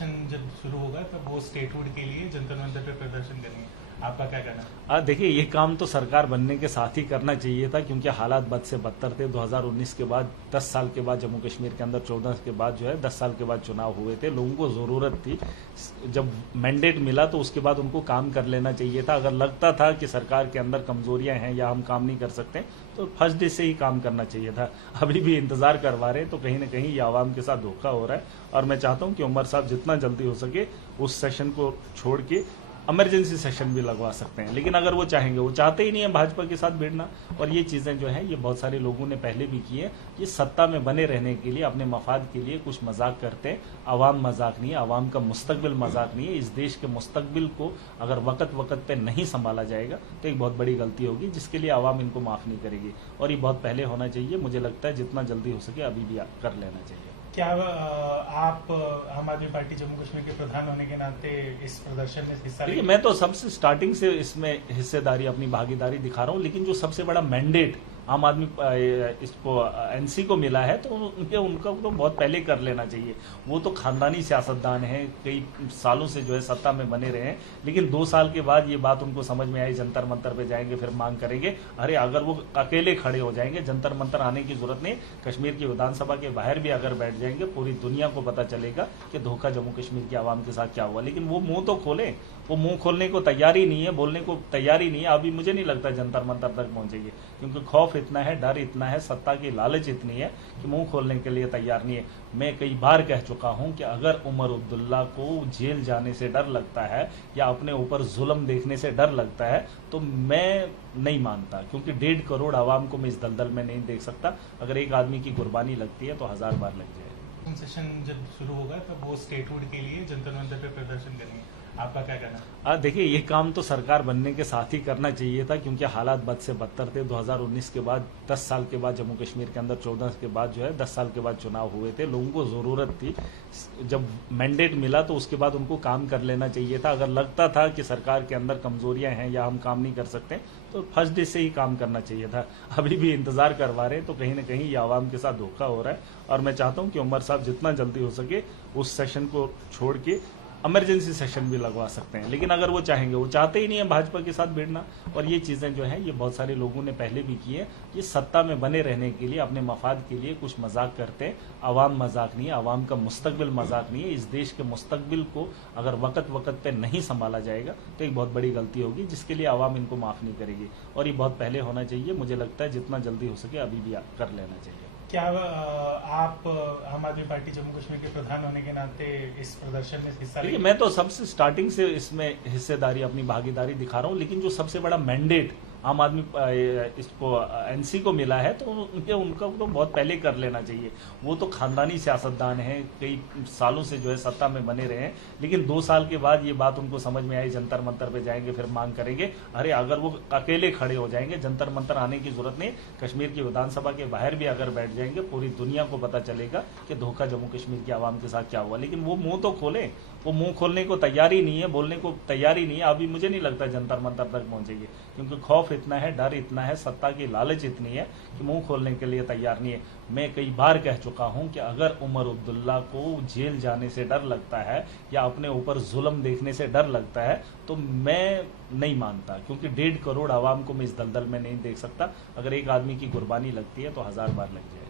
Session जब शुरू होगा तब वो स्टेटहुड के लिए जंतर मंतर पे प्रदर्शन करेंगे, आपका क्या कहना है? देखिए, ये काम तो सरकार बनने के साथ ही करना चाहिए था, क्योंकि हालात बद से बदतर थे। 2019 के बाद 10 साल के बाद जम्मू कश्मीर के अंदर 14 के बाद जो है 10 साल के बाद चुनाव हुए थे। लोगों को जरूरत थी, जब मैंडेट मिला तो उसके बाद उनको काम कर लेना चाहिए था। अगर लगता था कि सरकार के अंदर कमजोरियां हैं या हम काम नहीं कर सकते तो फर्स्ट डे से ही काम करना चाहिए था। अभी भी इंतजार करवा रहे हैं तो कहीं ना कहीं ये आवाम के साथ धोखा हो रहा है। और मैं चाहता हूं कि उमर साहब जितना जल्दी हो सके उस सेशन को छोड़ के इमरजेंसी सेशन भी लगवा सकते हैं, लेकिन अगर वो चाहेंगे, वो चाहते ही नहीं है भाजपा के साथ भिड़ना। और ये चीजें जो है ये बहुत सारे लोगों ने पहले भी की है। ये सत्ता में बने रहने के लिए, अपने मफाद के लिए कुछ मजाक करते हैं। आवाम मजाक नहीं है, आवाम का मुस्तकबिल मजाक नहीं है। इस देश के मुस्तकबिल को अगर वक्त वक्त पे नहीं संभाला जाएगा तो एक बहुत बड़ी गलती होगी, जिसके लिए आवाम इनको माफ नहीं करेगी। और ये बहुत पहले होना चाहिए। मुझे लगता है जितना जल्दी हो सके अभी भी कर लेना चाहिए। क्या आप आम आदमी पार्टी जम्मू कश्मीर के प्रधान होने के नाते इस प्रदर्शन में हिस्सा देखिए, लेंगे? मैं तो सबसे स्टार्टिंग से इसमें हिस्सेदारी, अपनी भागीदारी दिखा रहा हूँ, लेकिन जो सबसे बड़ा मैंडेट आम आदमी इसको एनसी को मिला है तो उनका तो बहुत पहले कर लेना चाहिए। वो तो खानदानी सियासतदान हैं, कई सालों से जो है सत्ता में बने रहे हैं, लेकिन 2 साल के बाद ये बात उनको समझ में आई, जंतर मंतर पे जाएंगे, फिर मांग करेंगे। अरे अगर वो अकेले खड़े हो जाएंगे, जंतर मंतर आने की जरूरत नहीं। कश्मीर की विधानसभा के बाहर भी अगर बैठ जाएंगे, पूरी दुनिया को पता चलेगा कि धोखा जम्मू कश्मीर की आवाम के साथ क्या हुआ। लेकिन वो मुंह तो खोले, वो मुंह खोलने को तैयार ही नहीं है, बोलने को तैयार ही नहीं है। अभी मुझे नहीं लगता जंतर मंतर तक पहुंचेगी, क्योंकि खौफ इतना है, डर इतना है, सत्ता की लालच इतनी है कि मुंह खोलने के लिए तैयार नहीं है। मैं कई बार कह चुका हूं कि अगर उमर अब्दुल्ला को जेल जाने से डर लगता है या अपने ऊपर जुल्म देखने से डर लगता है तो मैं नहीं मानता, क्योंकि 1.5 करोड़ आवाम को मैं इस दलदल में नहीं देख सकता। अगर एक आदमी की कुर्बानी लगती है तो 1000 बार लग जाए। सेशन जब शुरू होगा तब वो स्टेटहुड के लिए जंतर मंतर पे प्रदर्शन करेंगे, आपका क्या कहना है? देखिए, ये काम तो सरकार बनने के साथ ही करना चाहिए था, क्योंकि हालात बद से बदतर थे। 2019 के बाद 10 साल के बाद जम्मू कश्मीर के अंदर 14 के बाद जो है 10 साल के बाद चुनाव हुए थे। लोगों को जरूरत थी, जब मैंडेट मिला तो उसके बाद उनको काम कर लेना चाहिए था। अगर लगता था कि सरकार के अंदर कमजोरियां हैं या हम काम नहीं कर सकते तो फर्स्ट डे से ही काम करना चाहिए था। अभी भी इंतजार करवा रहे हैं तो कहीं ना कहीं ये आवाम के साथ धोखा हो रहा है। और मैं चाहता हूं कि उमर साहब जितना जल्दी हो सके उस सेशन को छोड़ के इमरजेंसी सेशन भी लगवा सकते हैं, लेकिन अगर वो चाहेंगे, वो चाहते ही नहीं है भाजपा के साथ भिड़ना। और ये चीजें जो है ये बहुत सारे लोगों ने पहले भी की है। ये सत्ता में बने रहने के लिए, अपने मफाद के लिए कुछ मजाक करते हैं। आवाम मजाक नहीं है, आवाम का मुस्तकबिल मजाक नहीं है। इस देश के मुस्तकबिल को अगर वक्त वक्त पे नहीं संभाला जाएगा तो एक बहुत बड़ी गलती होगी, जिसके लिए आवाम इनको माफ नहीं करेगी। और ये बहुत पहले होना चाहिए। मुझे लगता है जितना जल्दी हो सके अभी भी कर लेना चाहिए। क्या आप आम आदमी पार्टी जम्मू कश्मीर के प्रधान होने के नाते इस प्रदर्शन में हिस्सा देखिए, लेंगे? मैं तो सबसे स्टार्टिंग से इसमें हिस्सेदारी, अपनी भागीदारी दिखा रहा हूँ, लेकिन जो सबसे बड़ा मैंडेट आम आदमी इसको एनसी को मिला है तो उनका तो बहुत पहले कर लेना चाहिए। वो तो खानदानी सियासतदान हैं, कई सालों से जो है सत्ता में बने रहे हैं, लेकिन 2 साल के बाद ये बात उनको समझ में आई, जंतर मंतर पे जाएंगे, फिर मांग करेंगे। अरे अगर वो अकेले खड़े हो जाएंगे, जंतर मंतर आने की जरूरत नहीं। कश्मीर की विधानसभा के बाहर भी अगर बैठ जाएंगे, पूरी दुनिया को पता चलेगा कि धोखा जम्मू कश्मीर की आवाम के साथ क्या हुआ। लेकिन वो मुंह तो खोले, वो मुंह खोलने को तैयार ही नहीं है, बोलने को तैयार ही नहीं है। अभी मुझे नहीं लगता जंतर मंतर तक पहुंचेगी, क्योंकि खौफ इतना है, डर इतना है, सत्ता की लालच इतनी है कि मुंह खोलने के लिए तैयार नहीं है। मैं कई बार कह चुका हूं कि अगर उमर अब्दुल्ला को जेल जाने से डर लगता है या अपने ऊपर जुल्म देखने से डर लगता है तो मैं नहीं मानता, क्योंकि 1.5 करोड़ आवाम को मैं इस दलदल में नहीं देख सकता। अगर एक आदमी की कुर्बानी लगती है तो 1000 बार लग जाए।